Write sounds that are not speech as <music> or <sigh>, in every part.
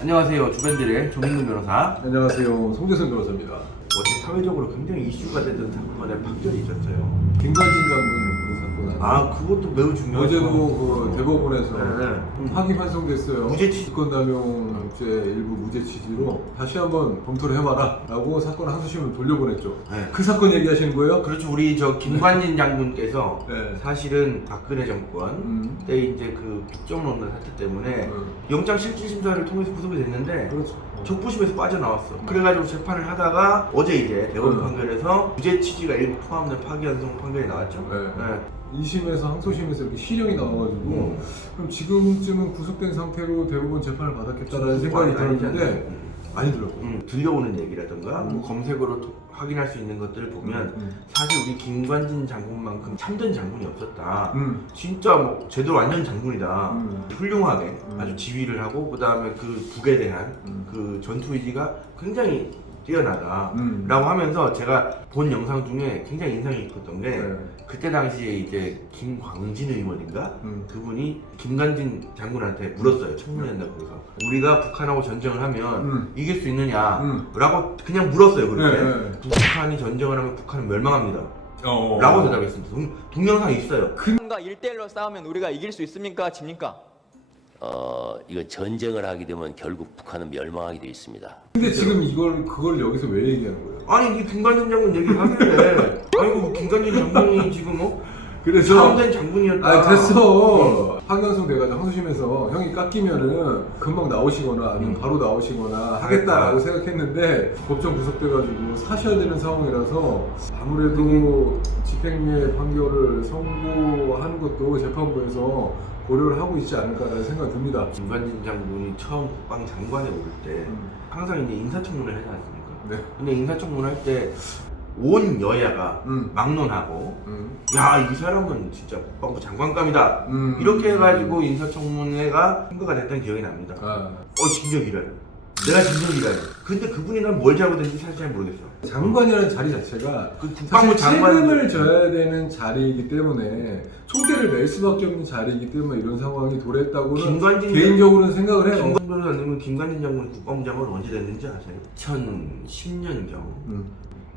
안녕하세요 주변들의 조민근 변호사 안녕하세요. 송재선 변호사입니다. 어제 사회적으로 굉장히 이슈가 됐던 사건의 판결이 있었어요 김관진 사건 아 그것도 매우 중요하죠 어제도 그 대법원에서 네, 네. 음. 확인 환송됐어요. 무죄 취지. 직권남용죄 일부 무죄 취지로 다시 한번 검토를 해봐라라고 사건 항소심을 돌려보냈죠. 네. 그 사건 얘기하시는 거예요? 그렇죠 우리 저 김관진 장군께서 네. 사실은 박근혜 정권 음. 때 이제 그 국정농단 사태 때문에 음. 영장 실질 심사를 통해서 구속이 됐는데 그렇죠. 적부심에서 빠져나왔어. 그래가지고 재판을 하다가 어제 이제 대법원 음. 판결에서 무죄 취지가 일부 포함된 파기환송 판결이 나왔죠. 네. 네. 2심에서 항소심에서 이렇게 실형이 나와가지고 음. 그럼 지금쯤은 구속된 상태로 대법원 재판을 받았겠다라는 생각이 들었는데 아니더라고요. 음, 들려오는 얘기라든가 음. 뭐 검색으로 도- 확인할 수 있는 것들을 보면 음. 사실 우리 김관진 장군만큼 참된 장군이 없었다. 음. 진짜 뭐 제대로 완전 장군이다. 음. 훌륭하게 음. 아주 지휘를 하고 그 다음에 그 북에 대한 음. 그 전투 의지가 굉장히 뛰어나다. 음. 라고 하면서 제가 본 영상 중에 굉장히 인상이 깊었던 게 네. 그때 당시에 이제 김광진 의원인가 음. 그분이 김관진 장군한테 물었어요 청문회한다고 그래서 우리가 북한하고 전쟁을 하면 음. 이길 수 있느냐 음. 라고 그냥 물었어요 그렇게 네, 네. 북한이 전쟁을 하면 북한은 멸망합니다 어. 라고 대답했습니다 동, 동영상이 있어요 그가 1대1로 싸우면 우리가 이길 수 있습니까? 집니까? 어, 이거 전쟁을 하게 되면 결국 북한은 멸망하게 돼 있습니다. 근데 지금 이걸 그걸 여기서 왜 얘기하는 거예요? 아니 이 김관진 장군 얘기를 하길래 아이고 뭐 김관진 장군이 지금 뭐 그래서 참된 장군이었다 아 됐어. 황현성 돼가지고 항소심에서 형이 깎이면은 금방 나오시거나 아니면 음. 바로 나오시거나 하겠다라고 생각했는데 법정 구속돼가지고 사셔야 되는 상황이라서 아무래도 집행유예 판결을 선고하는 것도 재판부에서 고려를 하고 있지 않을까라는 생각이 듭니다. 김관진 장군이 처음 국방 장관에 오를 때 음. 항상 이제 인사청문회를 하지 않습니까? 네. 근데 인사청문회 할 때 온 여야가 음. 막론하고 음. 야 이 사람은 진짜 국방부 장관감이다 음. 이렇게 해가지고 인사청문회가 통과가 됐던 기억이 납니다 아. 어 진정이라니 내가 진정이라니 근데 그분이 난 뭘 잘못했는지 사실 잘 모르겠어 장관이라는 자리 자체가 그 국방부 사실 장관 책임을 져야 되는 자리이기 때문에 총대를 낼 수밖에 없는 자리이기 때문에 이런 상황이 도래했다고는 김관진 개인적으로는 생각을 해요. 김관진 변호사님은 김관진 장군 국방부 장관 언제 됐는지 아세요? 2010년경 음.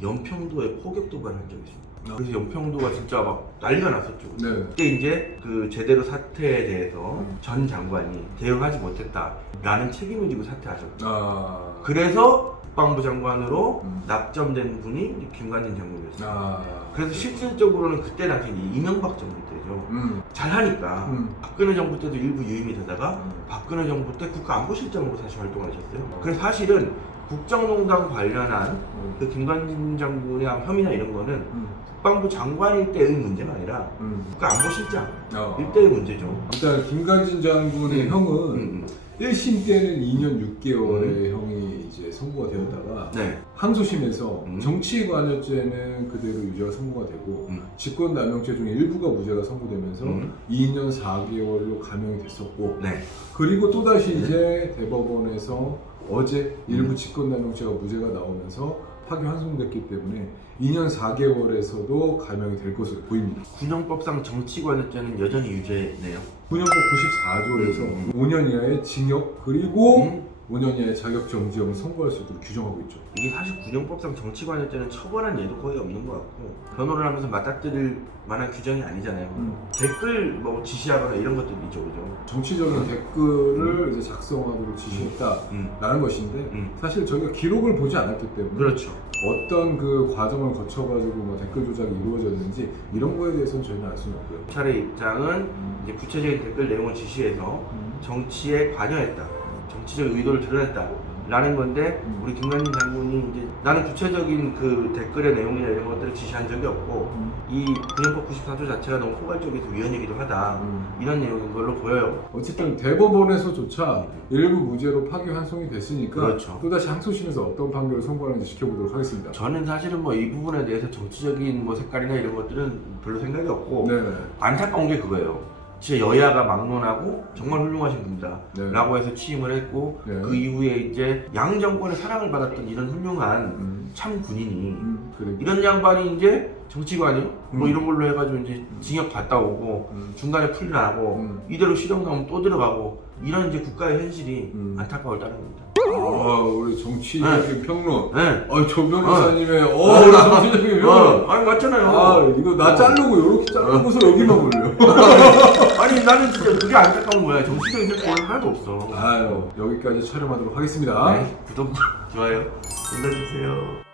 연평도에 포격 도발을 한 적이 있습니다 그래서 연평도가 진짜 막 난리가 났었죠 네. 그때 이제 그 제대로 사태에 대해서 전 장관이 대응하지 못했다라는 책임을 지고 사퇴하셨고 아. 그래서 국방부 장관으로 음. 납점된 분이 김관진 장군이었어요. 아. 그래서 실질적으로는 그때 당시 이명박 정부 때죠. 음. 잘하니까 음. 박근혜 정부 때도 일부 유임이 되다가 음. 박근혜 정부 때 국가안보실장으로 다시 활동하셨어요. 그래서 사실은 국정농단 관련한 음. 그 김관진 장군의 혐의나 이런 거는 음. 국방부 장관일 때의 문제가 아니라 음. 국가안보실장 어. 일때의 문제죠. 일단 김관진 장군의 음. 형은 음, 1심 때는 2년 6개월의 형이 이제 선고가 되었다가 네. 항소심에서 음. 정치관여죄는 그대로 유죄가 선고가 되고 음. 직권남용죄 중에 일부가 무죄가 선고되면서 음. 2년 4개월로 감형이 됐었고 네. 그리고 또다시 이제 대법원에서 어제 일부 음. 직권남용죄가 무죄가 나오면서 파기환송됐기 때문에 2년 4개월에서도 감형이 될 것으로 보입니다. 군형법상 정치관여죄는 여전히 유죄네요. 군형법 94조에서 음. 5년 이하의 징역 그리고 음. 5년 이하의 자격 정지형을 선고할 수 있도록 규정하고 있죠. 이게 사실 군형법상 정치관여죄는 처벌한 예도 거의 없는 것 같고 변호를 하면서 맞닥뜨릴 만한 규정이 아니잖아요. 음. 댓글 뭐 지시하거나 이런 것들이 있죠, 그죠? 정치적인 댓글을 이제 작성하도록 지시했다라는 음, 것인데 음. 사실 저희가 기록을 보지 않았기 때문에 그렇죠. 어떤 그 과정을 거쳐가지고 뭐 댓글 조작이 이루어졌는지 이런 거에 대해서는 저희는 알 수는 없고요. 차례 입장은 이제 구체적인 댓글 내용을 지시해서 음. 정치에 관여했다, 정치적 의도를 드러냈다. 라는 건데 음. 우리 김관진 장군이 이제 나는 구체적인 그 댓글의 내용이나 이런 것들을 지시한 적이 없고 음. 이 군형법 94조 자체가 너무 포괄적이고 위헌이기도 하다 음. 이런 내용인 걸로 보여요. 어쨌든 대법원에서조차 일부 무죄로 파기환송이 됐으니까 그렇죠. 또다시 항소심에서 어떤 판결을 선고하는지 지켜보도록 하겠습니다. 저는 사실은 뭐 이 부분에 대해서 정치적인 뭐 색깔이나 이런 것들은 별로 생각이 없고 네. 안타까운 게 그거예요. 진짜 여야가 막론하고 정말 훌륭하신 분이다. 네. 라고 해서 취임을 했고 네. 그 이후에 이제 양 정권의 사랑을 받았던 이런 훌륭한 음. 참 군인이 음. 그래. 이런 양반이 이제 정치관이요? 뭐 음. 이런 걸로 해가지고 이제 징역 갔다 오고 음. 중간에 풀려나고 음. 이대로 실형 나오면 또 들어가고 이런 이제 국가의 현실이 음. 안타까울 따름입니다. 아 우리 정치 네. 이야기 평론. 네. 어, 조 변호사님의 어, 우리 정치적인 어, 평론. 아니 맞잖아요. 아 이거 나 자르고 이렇게 자르고서 여기만 올려. <laughs> 아니 나는 진짜 그게 안타까운 거야. 정치적인 생각은 하나도 없어. 아유 여기까지 촬영하도록 하겠습니다. 네, 구독, 좋아요 눌러주세요.